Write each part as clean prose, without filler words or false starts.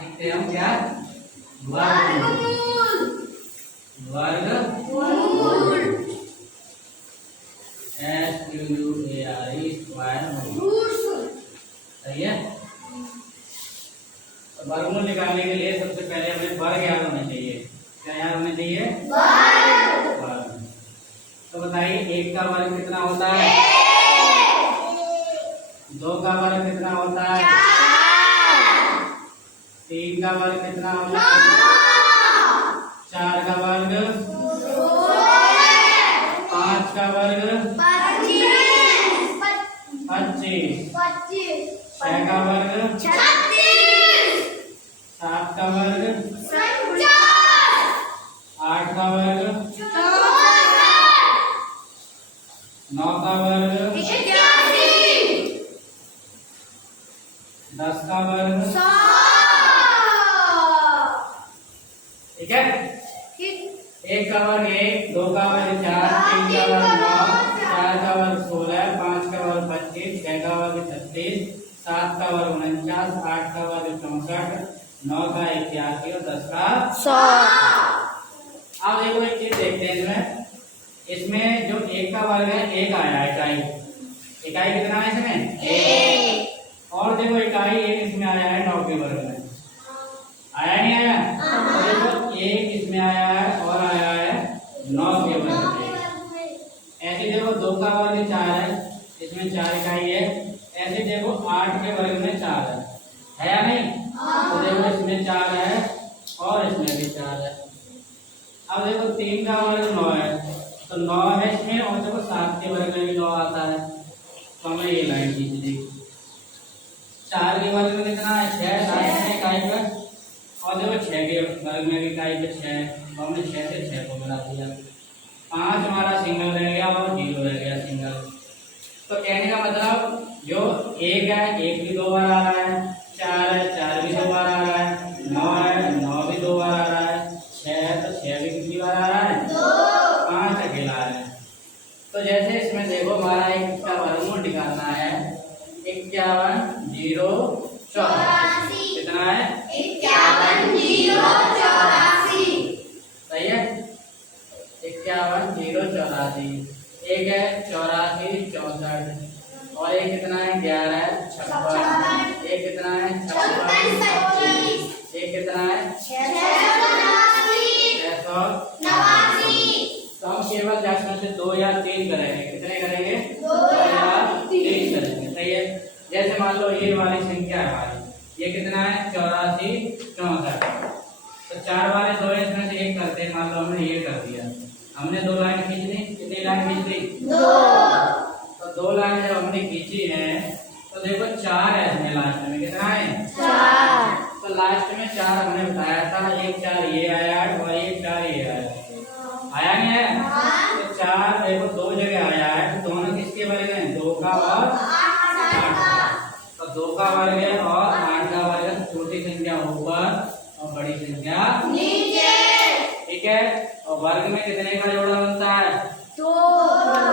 लिखते हैं हम क्या? वर्गमूल। वर्गमूल SQUARE स्क्वायर। सही है। तो वर्गमूल निकालने के लिए सबसे पहले हमें वर्ग याद होना चाहिए। क्या याद होना चाहिए? वर्ग। तो बताइए 1 का वर्ग कितना होता है? 2 का वर्ग कितना होता है? 3 का वर्ग कितना होता है? 4 का वर्ग? 5 का वर्ग? 25। 6 का वर्ग? 7 का वर्ग? 8 का वर्ग? 9 का वर्ग? 10 का वर्ग? ठीक है। 1 का वर्ग 1, 2 का वर्ग 4, 3 का वर्ग 9, 4 का वर्ग 16, 5 का वर्ग 25, 6 का वर्ग 36, 7 का वर्ग 49, 8 का वर्ग 64, 9 का 81 और 10 का 100। अब देखो एक चीज देखते हैं इसमें जो 1 का वर्ग है 1 आया इकाई। इकाई कितना है इसमें? 1। और देखो इकाई 1 इसमें आया है 9 के वर्ग में। आया नहीं आया? तो देखो 1 इसमें आया है और आया है 9 के वर्ग में। ऐसे देखो 2 का वर्ग 4 है, इसमें 4 इकाई है। ऐसे देखो 8 के वर्ग में 4 है या नहीं? तो देखो इसमें 4 है और इसमें भी 4 है। अब देखो 3 का वर्ग 9 है, तो 9 है इसमें और देखो 7 के वर्ग में भी 9 आता है। तो हमें ये लाइन खींच दी। 4 के वर्ग में कितना है? 6 लाइन में इकाई पर, और देखो 6 के वर्ग में भी इकाई पे 6, तो हमने 6 से 6 को मिला दिया। 5 हमारा सिंगल रह गया और 0 रह गया सिंगल। तो कहने का मतलब जो 1 है 1 भी 2 बार आ रहा है, 4 है 4 भी 2 बार आ रहा है, 9 है 9 भी 2 बार आ रहा है, 6 है तो 6 भी कितनी बार आ रहा है? 2। 5 अकेला आ रहा है। तो जैसे इसमें देखो हमारा एक का वर्गमूल निकालना है 51 0 84। कितना है? 51 0 84। सही है। 51 0 84। एक है 84 64 और एक कितना है 11 56। एक कितना है 56। एक कितना है 689। तो हम केवल इसमें से 2 या 3 करेंगे। कितने करेंगे? 2 या 3 करेंगे। सही है। जैसे मान लो ये वाली संख्या है हमारी, ये कितना है 84 64। तो 4 वाले 2 इसमें से 1 करते हैं। मान लो हमने ये कर दिया, हमने 2 लाइन खींच ली। कितनी लाइन खींच ली? 2। तो 2 लाइन जब हमने खींची है तो देखो 4 है इसमें लास्ट में। कितना है? 4। तो लास्ट में 4 हमने बताया था, एक 4 ये आया और एक 4 ये आया। आया नहीं है? तो 4 देखो 2 जगह आया है, तो दोनों किसके वर्ग हैं? 2 का और 8 का। तो 2 का वर्ग है और 8 का वर्ग है। छोटी संख्या ऊपर और बड़ी संख्या नीचे। ठीक है। और वर्ग में कितने का जोड़ा बनता है? 2।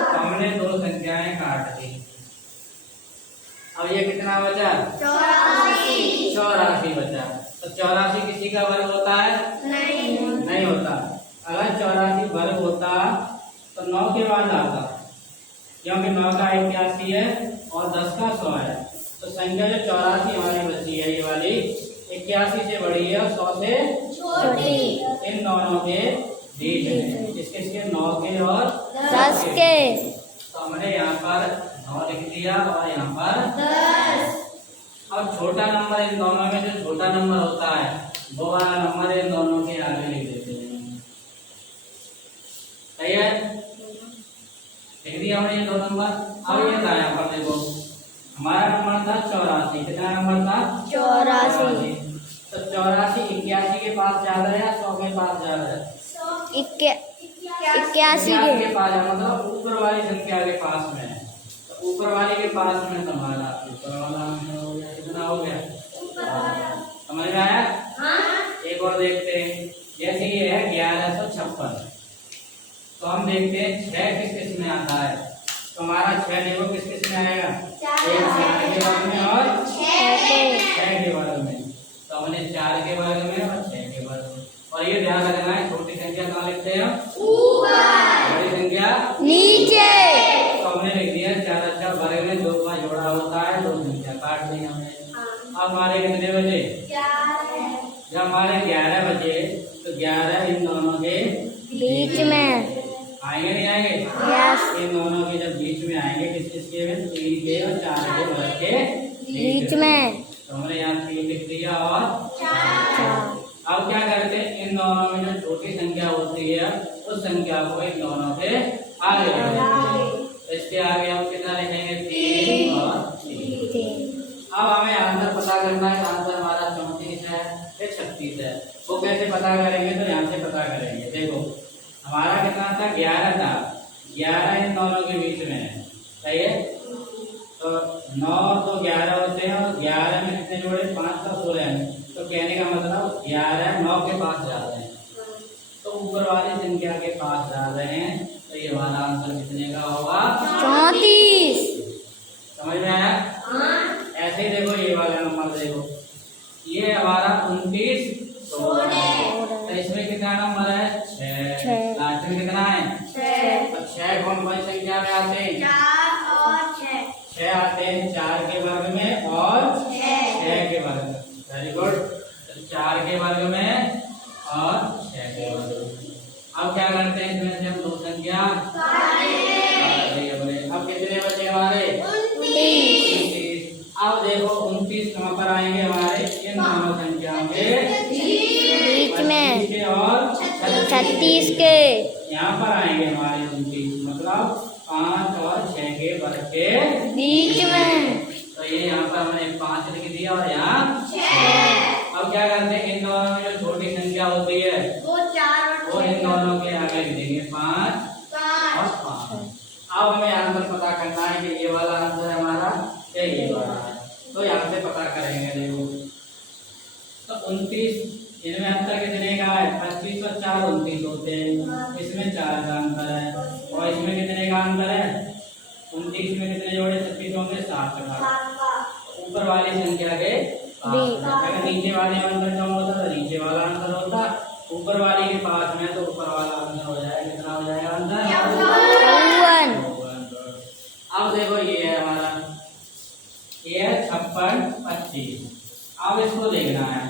तो हमने 2 संख्याएं काट दी। अब ये कितना बचा? 84 बचा। तो 84 किसी का वर्ग होता है? नहीं होता। अगर 84 वर्ग होता तो 9 के बाद आता, क्योंकि 9 का 81 है और 10 का 100 है। तो संख्या जो 84 हमारी बची है ये वाली 81 से बड़ी है और 100 से छोटी। इन दोनों के बीच में किसके 9 के और 10 के। तो हमने यहाँ पर 9 लिख दिया और यहाँ पर 10। अब छोटा नंबर इन दोनों में जो छोटा नंबर होता है वो वाला नंबर इन दोनों के आगे लिख देते हैं। सही है। लिख दिया हमने ये 2 नंबर। अब ये था यहाँ पर देखो हमारा नंबर था 84। कितना नंबर था? 84। तो 84 81 के पास ज्यादा है या 100 के पास ज्यादा है? 81 के पास है, मतलब ऊपर वाली संख्या के पास में है। तो ऊपर वाले के पास में तुम्हारा ऊपर वाला हो गया। कितना हो गया? समझ में आया? एक और देखते हैं। जैसे ये है 1156, तो हम देखते हैं 6 किस किस में आता है। तो हमारा 6 देखो किस किस में आएगा? 1 4 के वर्ग में और 6 के वर्ग में। तो हमने 4 के वर्ग में और 6 के वर्ग में। और ये ध्यान रखना है, छोटी संख्या कहाँ लिखते हैं, ऊपर, बड़ी संख्या नीचे। तो हमने लिख दिया 4 अच्छा वर्ग में 2 का जोड़ा होता है, 2 संख्या काट दी हमने। अब हमारे कितने बजे, जब हमारे 11 बजे तो 11 इन दोनों के बीच में आएंगे नहीं आएंगे, यस, इन दोनों के जब बीच में आएंगे, किस किसके में, 3 के और 4 के वर्ग के बीच में तो हमने यहाँ 3 लिख दिया और 4। अब क्या करते हैं, इन दोनों में जो छोटी संख्या होती है उस संख्या को इन दोनों से आगे ले लेते हैं। तो इसके आगे हम कितना लिखेंगे, 3 और 3। अब हमें आंसर पता करना है, आंसर हमारा 34 है या 36 है। वो कैसे पता करेंगे, तो यहाँ से पता करेंगे। देखो हमारा कितना था, 11 था, 11 इन दोनों के बीच में है, सही है। तो 9 तो 11 होते हैं और 11 में कितने जोड़े, 5 का 16 है। तो कहने का मतलब 11 9 के पास जा रहे हैं, तो ऊपर वाली संख्या के पास जा रहे हैं, तो ये वाला आंसर कितने का होगा, 34। समझ में आया। ऐसे ही देखो ये वाला नंबर देखो, ये हमारा 29 तो इसमें कितना नंबर है, 6। लास्ट में कितना है, 6 कौन कौन संख्या में आते हैं, 6 आते हैं 4 के वर्ग में और 6 के वर्ग में। वेरी गुड, 4 के वर्ग में और 6 के वर्ग में। अब क्या करते हैं, इसमें से हम 2 संख्या अब कितने बचे हमारे, 29। अब देखो 29 कहाँ पर आएंगे, हमारे इन दोनों संख्याओं के बीच में 25 के और 36 के यहाँ पर आएंगे हमारे 29, मतलब 5 और 6 के वर्ग के बीच में। तो ये यहाँ पर हमने 5 लिख दिया और यहाँ 6। अब क्या करते हैं, इन दोनों में जो छोटी संख्या होती है वो इन दोनों के आगे लिख देंगे, 5 और 5। अब हमें आंसर पता करना है कि ये वाला आंसर है हमारा या ये वाला है, तो यहाँ से पता करेंगे। देखो तो 29, इनमें अंतर कितने का है, 25 और 4 29 होते हैं, इसमें 4 का अंतर है। और इसमें कितने का अंतर है, 29 में कितने जोड़े 36 होंगे, 7 का। ऊपर वाली संख्या के अगर नीचे वाले में अंतर कम होता तो नीचे वाला आंसर होता, ऊपर वाली के पास में तो ऊपर वाला आंसर हो जाएगा। कितना हो जाएगा आंसर, 51। अब देखो ये है हमारा, ये है 56 25। अब इसको देखना है,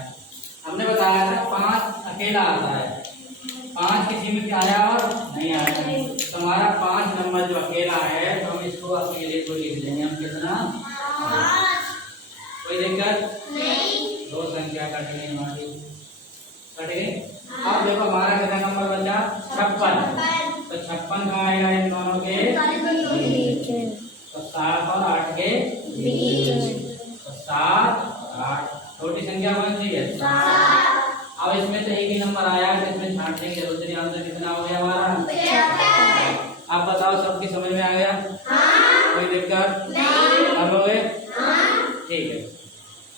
हमने बताया था 5 अकेला आता है, 5 किसी में क्या आया और नहीं आया। तो हमारा 5 नंबर जो अकेला है तो हम इसको अकेले को लिख देंगे हम, कितना, कोई दिक्कत नहीं, 2 संख्या कट गई हमारी, कट गई। अब देखो हमारा कितना नंबर बचा, 56। तो 56 कहाँ आएगा, इन दोनों के बीच में, तो 7 और 8 के बीच में, तो 7 और 8 छोटी संख्या कौन सी है, 7। अब इसमें से एक ही नंबर आया